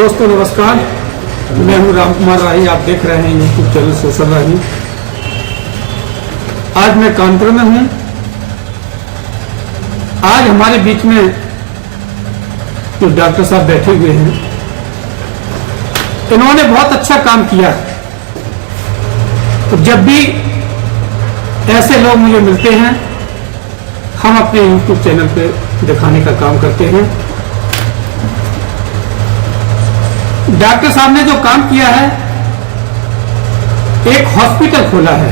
दोस्तों नमस्कार, मैं हूं राम कुमार राही। आप देख रहे हैं यूट्यूब चैनल सोशल राही। आज मैं कानपुर में हूं। आज हमारे बीच में जो डॉक्टर साहब बैठे हुए हैं, इन्होंने बहुत अच्छा काम किया। तो जब भी ऐसे लोग मुझे मिलते हैं, हम अपने यूट्यूब चैनल पे दिखाने का काम करते हैं। डॉक्टर साहब ने जो काम किया है, एक हॉस्पिटल खोला है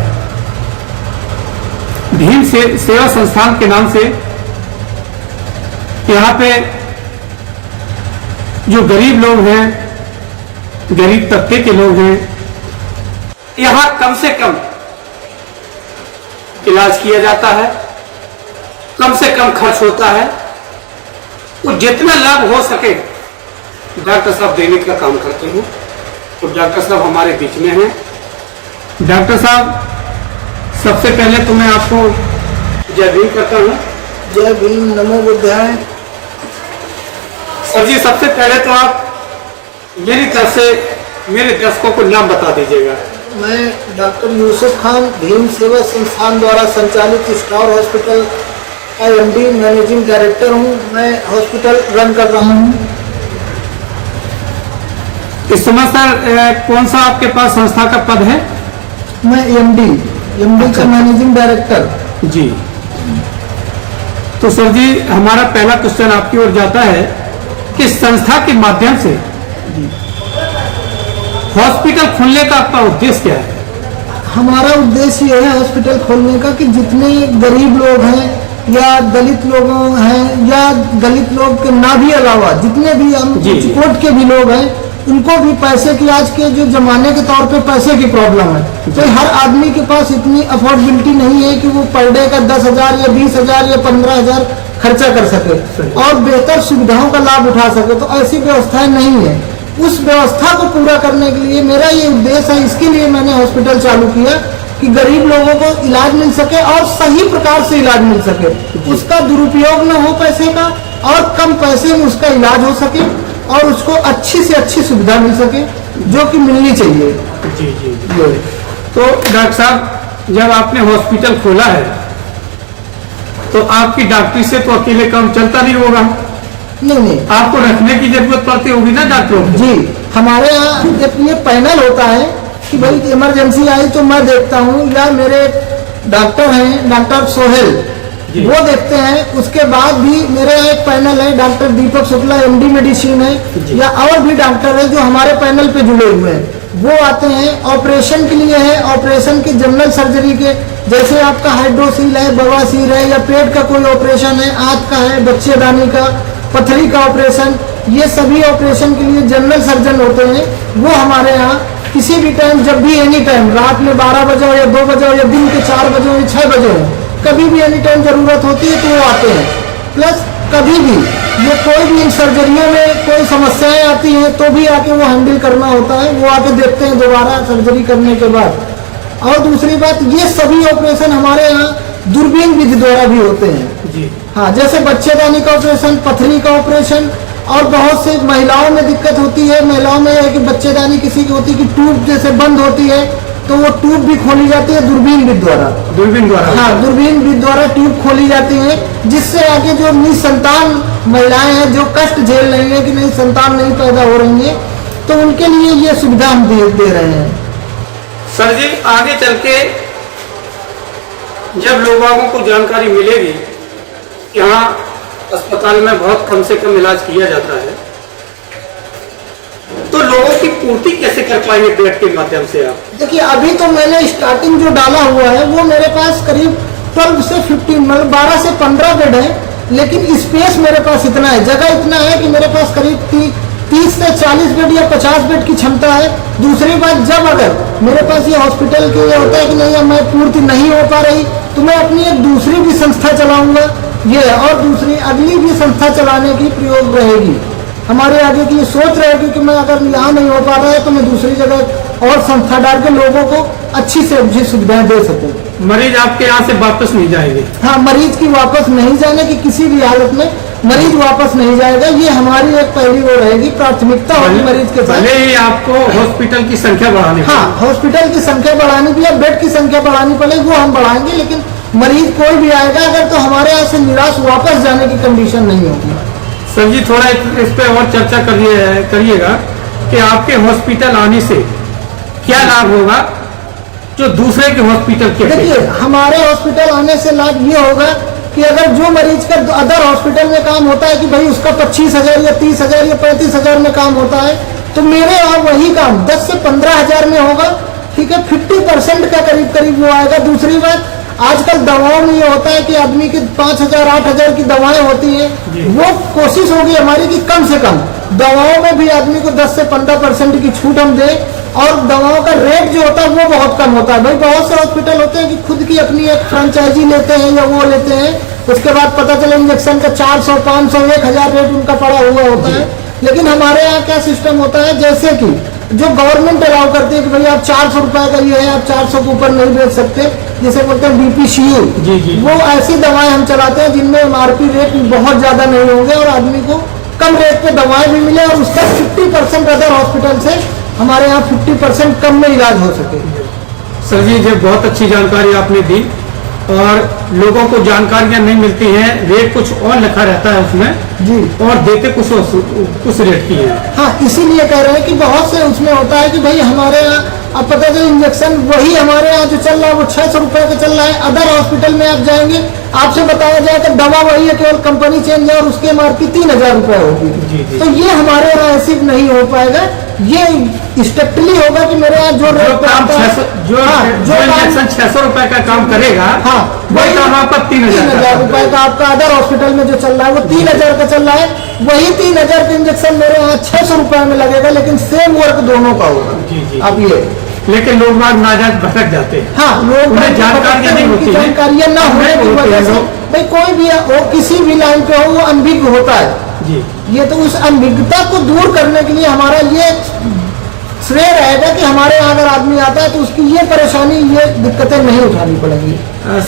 भीम सेवा संस्थान के नाम से। यहाँ पे जो गरीब लोग हैं, गरीब तबके के लोग हैं, यहाँ कम से कम इलाज किया जाता है, कम से कम खर्च होता है। तो जितना लाभ हो सके डॉक्टर साहब देने का काम करते हैं। तो डॉक्टर साहब हमारे बीच में हैं। डॉक्टर साहब, सबसे पहले तो मैं आपको जय भीम करता हूँ। जय भीम, नमो बुद्धाय। सर जी, सबसे पहले तो आप मेरी तरफ से मेरे दर्शकों को नाम बता दीजिएगा। मैं डॉक्टर यूसुफ खान, भीम सेवा संस्थान द्वारा संचालित स्टार हॉस्पिटल का MD मैनेजिंग डायरेक्टर हूँ। मैं हॉस्पिटल रन कर रहा हूँ। इस समय सर कौन सा आपके पास संस्था का पद है? मैं MD का मैनेजिंग डायरेक्टर। जी। तो सर जी, हमारा पहला क्वेश्चन आपकी ओर जाता है कि संस्था के माध्यम से हॉस्पिटल खोलने का आपका उद्देश्य क्या है? हमारा उद्देश्य यह है हॉस्पिटल खोलने का कि जितने गरीब लोग हैं या दलित लोग हैं या दलित लोग के ना भी अलावा जितने भी हम कोट के भी लोग हैं, उनको भी पैसे की, आज के जो जमाने के तौर पे पैसे की प्रॉब्लम है। तो हर आदमी के पास इतनी अफोर्डेबिलिटी नहीं है कि वो पर डे का 10,000 या 20,000 या 15,000 खर्चा कर सके और बेहतर सुविधाओं का लाभ उठा सके। तो ऐसी व्यवस्थाएं नहीं है। उस व्यवस्था को पूरा करने के लिए मेरा ये उद्देश्य है। इसके लिए मैंने हॉस्पिटल चालू किया कि गरीब लोगों को इलाज मिल सके और सही प्रकार से इलाज मिल सके, उसका दुरुपयोग न हो पैसे का, और कम पैसे में उसका इलाज हो सके और उसको अच्छी से अच्छी सुविधा मिल सके जो कि मिलनी चाहिए। जी। तो डॉक्टर साहब, जब आपने हॉस्पिटल खोला है तो आपकी डॉक्टरी से तो अकेले काम चलता नहीं होगा। नहीं, आपको रखने की जरूरत पड़ती होगी ना डॉक्टरों को? जी, हमारे यहाँ ये पैनल होता है कि भाई इमरजेंसी आई तो मैं देखता हूँ, या मेरे डॉक्टर हैं डॉक्टर सोहेल, वो देखते हैं। उसके बाद भी मेरे यहाँ एक पैनल है, डॉक्टर दीपक शुक्ला MD मेडिसिन है, या और भी डॉक्टर है जो हमारे पैनल पे जुड़े हुए हैं। वो आते हैं ऑपरेशन के लिए, है ऑपरेशन की जनरल सर्जरी के, जैसे आपका हाइड्रोसील है, बवासीर है, या पेट का कोई ऑपरेशन है, आंत का है, बच्चेदानी का, पथरी का ऑपरेशन, ये सभी ऑपरेशन के लिए जनरल सर्जन होते हैं। वो हमारे यहाँ किसी भी टाइम, जब भी एनी टाइम, रात में 12 बजे हो या 2 बजे हो या दिन के 4 बजे हो या 6 बजे हो, कभी भी एनी टाइम जरूरत होती है तो वो आते हैं। प्लस कभी भी ये कोई भी इन सर्जरियों में कोई समस्याएं आती हैं तो भी आके वो हैंडल करना होता है। वो आके देखते हैं दोबारा सर्जरी करने के बाद। और दूसरी बात, ये सभी ऑपरेशन हमारे यहाँ दूरबीन विधि द्वारा भी होते हैं। जी हाँ, जैसे बच्चेदानी का ऑपरेशन, पथरी का ऑपरेशन, और बहुत से महिलाओं में दिक्कत होती है। महिलाओं में है कि बच्चेदानी किसी की होती है कि ट्यूब जैसे बंद होती है, तो वो ट्यूब भी खोली जाती है दूरबीन विधि द्वारा। हाँ, दूरबीन विधि द्वारा ट्यूब खोली जाती है, जिससे आगे जो निसंतान महिलाएं हैं जो कष्ट झेल रही हैं कि नहीं संतान नहीं पैदा हो रही है, तो उनके लिए ये सुविधा हम दे रहे हैं। सर जी, आगे चल के जब लोगों को जानकारी मिलेगी कि यहाँ अस्पताल में बहुत कम से कम इलाज किया जाता है, तो लोगों की पूर्ति कैसे कर पाएंगे बेड के माध्यम से आप? देखिए, अभी तो मैंने स्टार्टिंग जो डाला हुआ है वो मेरे पास करीब 12 से 15 मतलब 12 से 15 बेड है, लेकिन स्पेस मेरे पास इतना है, जगह इतना है कि मेरे पास करीब 30 से 40 बेड या 50 बेड की क्षमता है। दूसरी बात, जब अगर मेरे पास ये हॉस्पिटल के ये होता है कि नहीं मैं पूर्ति नहीं हो पा रही, तो मैं अपनी एक दूसरी भी संस्था चलाऊंगा, ये और दूसरी अगली भी संस्था चलाने की प्रयोग रहेगी। हमारे आगे की सोच रहेगी कि मैं अगर यहाँ नहीं हो पा रहा है तो मैं दूसरी जगह और संस्था डाल के लोगों को अच्छी से अच्छी सुविधाएं दे सकूं। मरीज आपके यहाँ से वापस नहीं जाएंगे? हाँ, मरीज की वापस नहीं जाने की किसी भी हालत में मरीज वापस नहीं जाएगा। ये हमारी एक पहली वो रहेगी, प्राथमिकता होगी मरीज के साथ। पहले ही आपको हॉस्पिटल की संख्या बढ़ानी हाँ, हॉस्पिटल की संख्या बढ़ानी भी, बेड की संख्या बढ़ानी पड़ेगी, वो हम बढ़ाएंगे। लेकिन मरीज कोई भी आएगा अगर, तो हमारे यहाँ से निराश वापस जाने की कंडीशन नहीं होगी। सर जी थोड़ा इस पे और चर्चा करिएगा कि आपके हॉस्पिटल आने से क्या लाभ होगा जो दूसरे के हॉस्पिटल के। देखिए, हमारे हॉस्पिटल आने से लाभ ये होगा कि अगर जो मरीज का अदर हॉस्पिटल में काम होता है कि भाई उसका 25,000 या 30,000 या 35,000 में काम होता है, तो मेरे यहाँ वही काम 10 से 15,000 में होगा। ठीक है, 50% का करीब करीब वो आएगा। दूसरी बात, आजकल दवाओं में ये होता है कि आदमी की 5,000 8,000 की दवाएं होती है, वो कोशिश होगी हमारी कि कम से कम दवाओं में भी आदमी को 10 से 15% की छूट हम दें। और दवाओं का रेट जो होता है वो बहुत कम होता है। भाई बहुत से हॉस्पिटल होते हैं कि खुद की अपनी एक फ्रेंचाइजी लेते हैं या वो लेते हैं, उसके बाद पता चला इंजेक्शन का 400 500 1,000 रेट उनका पड़ा हुआ होता है। लेकिन हमारे यहाँ क्या सिस्टम होता है, जैसे कि जो गवर्नमेंट अलाउ करती है कि भाई आप 400 रुपए का ये है, आप 400 के ऊपर नहीं बेच सकते, जिसे बोलते हैं BPCU, वो ऐसी दवाएं हम चलाते हैं जिनमें MRP रेट बहुत ज्यादा नहीं होंगे और आदमी को कम रेट पे दवाएं भी मिले और उसका 50% अदर हॉस्पिटल से हमारे यहाँ 50% कम में इलाज हो सके। सर जी ये बहुत अच्छी जानकारी आपने दी, और लोगों को जानकारियां नहीं मिलती हैं, रेट कुछ और लिखा रहता है उसमें जी, और देते कुछ रेट की है। हाँ, इसीलिए कह रहे हैं कि बहुत से उसमें होता है कि भाई हमारे यहाँ अब पता चले इंजेक्शन वही हमारे यहाँ जो चल रहा है वो 600 रुपए का चल रहा है, अदर हॉस्पिटल में आप जाएंगे आपसे बताया जाए कि दवा वही है, केवल कंपनी चेंज है और उसकी MRP 3,000 रुपए होगी। तो ये हमारे यहाँ ऐसे नहीं हो पाएगा। ये स्ट्रिक्टली होगा कि मेरे यहाँ जो इंजेक्शन 600 रुपए का काम करेगा, हाँ, वही काम आपका 3,000 रुपए का आपका अदर हॉस्पिटल में जो चल रहा है वो 3,000 का चल रहा है। वही 3,000 का इंजेक्शन मेरे यहाँ 600 रुपए में लगेगा, लेकिन सेम वर्क दोनों का होगा। अब ये लेकिन लोग नाजायज भटक जाते हैं। हाँ, लोग जानकारियां नहीं होती, जानकारियां ना होने की वजह से भाई कोई भी हो किसी भी लाइन पे हो वो अनभिज्ञ होता है जी। ये तो उस अनभिज्ञता को दूर करने के लिए हमारा ये श्रेय रहेगा कि हमारे यहाँ अगर आदमी आता है तो उसकी ये परेशानी, ये दिक्कतें नहीं उठानी पड़ेगी।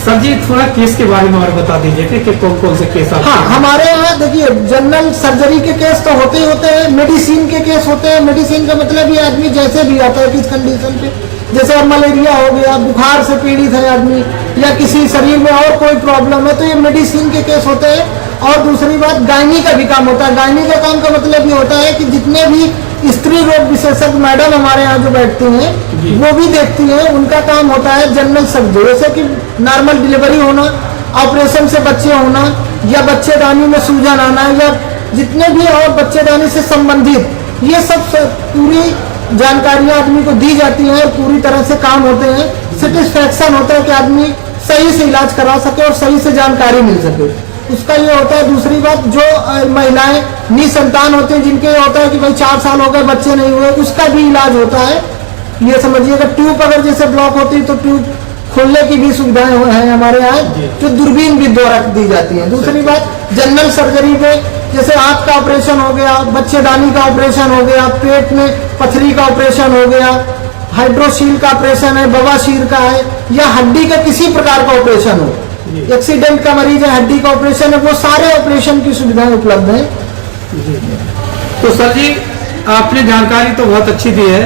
सर जी थोड़ा केस के बारे में और बता दीजिए कि कौन कौन से केस आते हैं। हाँ, हमारे यहाँ देखिए जनरल सर्जरी के केस तो होते ही होते हैं, मेडिसिन के केस होते हैं। मेडिसिन का मतलब ये आदमी जैसे भी आता है किस कंडीशन पे, जैसे अब मलेरिया हो गया, बुखार से पीड़ित है आदमी या किसी शरीर में और कोई प्रॉब्लम है, तो ये मेडिसिन के केस होते हैं। और दूसरी बात, गायनी का भी काम होता है। गायनी का काम का मतलब ये होता है कि जितने भी स्त्री रोग विशेषज्ञ मैडम हमारे यहाँ जो बैठती हैं वो भी देखती हैं, उनका काम होता है जनरल सर्जरी, जैसे कि नॉर्मल डिलीवरी होना, ऑपरेशन से बच्चे होना या बच्चेदानी में सूजन आना या जितने भी और बच्चेदानी से संबंधित ये सब पूरी जानकारियां आदमी को दी जाती हैं और पूरी तरह से काम होते हैं। सेटिस्फैक्शन होता है कि आदमी सही से इलाज करा सके और सही से जानकारी मिल सके, उसका ये होता है। दूसरी बात, जो महिलाएं निसंतान होती हैं जिनके होता है कि भाई 4 साल हो गए बच्चे नहीं हुए, उसका भी इलाज होता है। ये समझिएगा ट्यूब अगर जैसे ब्लॉक होती है तो ट्यूब खोलने की भी सुविधाएं हैं हमारे यहाँ, जो दूरबीन भी द्वारा दी जाती है। दूसरी बात, जनरल सर्जरी में जैसे आंख का ऑपरेशन हो गया, बच्चेदानी का ऑपरेशन हो गया, पेट में पथरी का ऑपरेशन हो गया, हाइड्रोसील का ऑपरेशन है, बवासीर का है, या हड्डी का किसी प्रकार का ऑपरेशन हो, एक्सीडेंट का मरीज है, हड्डी का ऑपरेशन है, वो सारे ऑपरेशन की सुविधाएं उपलब्ध है। तो सर जी आपने जानकारी तो बहुत अच्छी दी है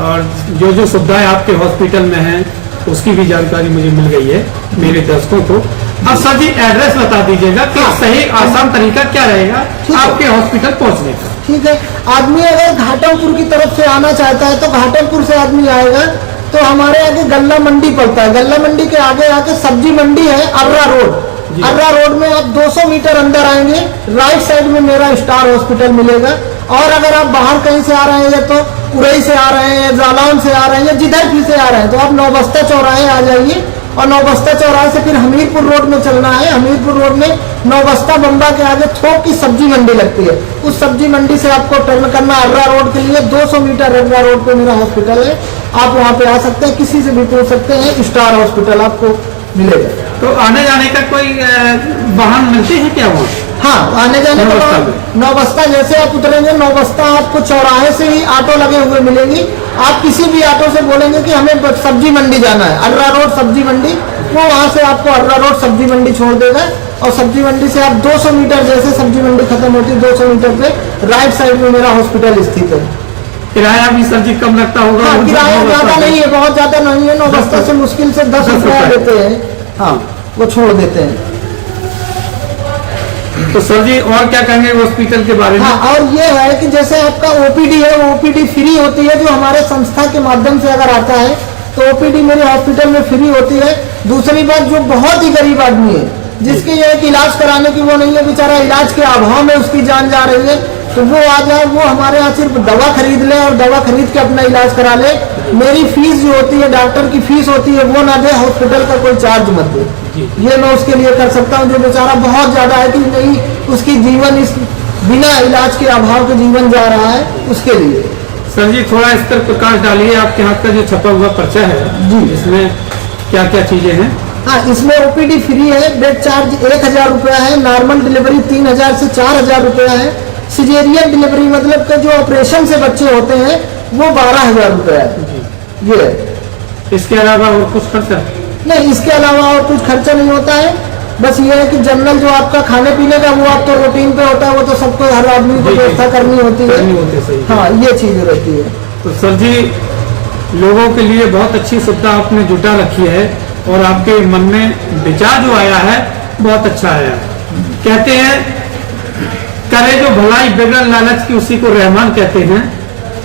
और जो जो सुविधाएं आपके हॉस्पिटल में हैं उसकी भी जानकारी मुझे मिल गई है मेरे दर्शकों को। अब सर जी एड्रेस बता दीजिएगा कि सही आसान तरीका क्या रहेगा आपके हॉस्पिटल पहुंचने का। ठीक है, आदमी अगर घाटमपुर की तरफ से आना चाहता है तो घाटमपुर से आदमी आएगा तो हमारे आगे गल्ला मंडी पड़ता है। गल्ला मंडी के आगे आके सब्जी मंडी है, अर्रा रोड। अर्रा रोड में आप 200 मीटर अंदर आएंगे, राइट साइड में मेरा स्टार हॉस्पिटल मिलेगा। और अगर आप बाहर कहीं से आ रहे हैं या तो उरई से आ रहे हैं, जालौन से आ रहे हैं या जिधर भी से आ रहे हैं तो आप नौबस्ता चौराहे आ जाइए और नौबस्ता चौराहे से फिर हमीरपुर रोड में चलना है। हमीरपुर रोड में नौबस्ता बम्बा के आगे थोक की सब्जी मंडी लगती है, उस सब्जी मंडी से आपको टर्न करना अर्रा रोड के लिए। 200 मीटर अर्रा रोड पे मेरा हॉस्पिटल है, आप वहाँ पे आ सकते हैं, किसी से भी पूछ सकते हैं, स्टार हॉस्पिटल आपको मिलेगा। तो आने जाने का कोई वाहन मिलते हैं क्या वहाँ? हाँ, आने जाने का नौबस्ता जैसे आप उतरेंगे नौबस्ता आपको चौराहे से ही ऑटो लगे हुए मिलेंगी। आप किसी भी ऑटो से बोलेंगे कि हमें सब्जी मंडी जाना है, अर्रा रोड सब्जी मंडी, वो वहाँ से आपको अर्रा रोड सब्जी मंडी छोड़ देगा और सब्जी मंडी से आप 200 मीटर, जैसे सब्जी मंडी खत्म होती है 200 मीटर पे राइट साइड में मेरा हॉस्पिटल स्थित है। किराया भी सर जी कम लगता होगा? हाँ, किराया ज्यादा नहीं है, बहुत ज्यादा नहीं है, 9 बस्ता से मुश्किल से 10 रुपया लेते हैं। हाँ, वो छोड़ देते हैं। तो सर जी और क्या कहेंगे हॉस्पिटल के बारे में? हाँ, और ये है कि जैसे आपका ओपीडी है, वो ओपीडी फ्री होती है, जो हमारे संस्था के माध्यम से अगर आता है तो ओपीडी मेरे हॉस्पिटल में फ्री होती है। दूसरी बात, जो बहुत ही गरीब आदमी है, जिसके ये एक इलाज कराने की वो नहीं है, बेचारा इलाज के अभाव में उसकी जान जा रही है, तो वो आ जाए, वो हमारे यहाँ सिर्फ दवा खरीद ले और दवा खरीद के अपना इलाज करा ले। मेरी फीस जो होती है, डॉक्टर की फीस होती है, वो ना दे, हॉस्पिटल का कोई चार्ज मत दे। ये मैं उसके लिए कर सकता हूँ, जो बेचारा बहुत ज्यादा है कि नहीं, उसकी जीवन इस बिना इलाज के अभाव के जीवन जा रहा है, उसके लिए। सर जी थोड़ा इस पर प्रकाश डालिए, आपके हाथ का जो छपा हुआ पर्चा है जी, इसमें क्या क्या चीजें हैं? हाँ, इसमें ओपीडी फ्री है, बेड चार्ज 1000 रुपया है, नॉर्मल डिलीवरी 3000 से 4000 रुपया है, सिजेरियन डिलीवरी मतलब के जो ऑपरेशन से बच्चे होते हैं वो 12000 रुपया है। ये इसके अलावा और कुछ खर्चा नहीं, इसके अलावा और कुछ खर्चा नहीं होता है। बस ये है कि जनरल जो आपका खाने पीने का वो आप तो रूटीन पे होता है, वो तो सबको हर आदमी को व्यवस्था करनी होती है। हाँ, ये चीज रहती है। तो सर जी लोगों के लिए बहुत अच्छी सुविधा आपने जुटा रखी है और आपके मन में विचार जो आया है बहुत अच्छा आया है। कहते हैं करे जो भलाई बेगर लालच की उसी को रहमान कहते हैं,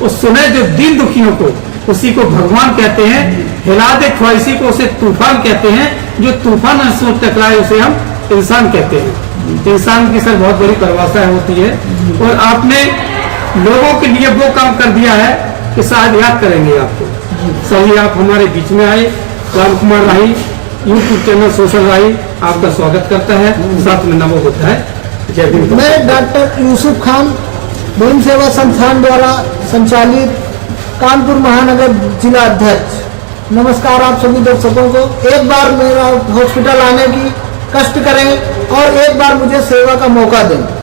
और सुने जो दीन दुखियों को उसी को भगवान कहते हैं, हिला दे ख्वाहिशी को उसे तूफान कहते हैं, जो तूफान से टकराए उसे हम इंसान कहते हैं। इंसान की सर बहुत बड़ी परिभाषा होती है और आपने लोगों के लिए वो काम कर दिया है कि शायद याद करेंगे आपको। सही, आप हमारे बीच में आए। राम कुमार राही यूट्यूब चैनल सोशल राही आपका स्वागत करता है, साथ में नमो होता है। जय भीम। मैं डॉक्टर यूसुफ खान, भीम सेवा संस्थान द्वारा संचालित कानपुर महानगर जिला अध्यक्ष। नमस्कार आप सभी दर्शकों को। एक बार मेरा हॉस्पिटल आने की कष्ट करें और एक बार मुझे सेवा का मौका दें।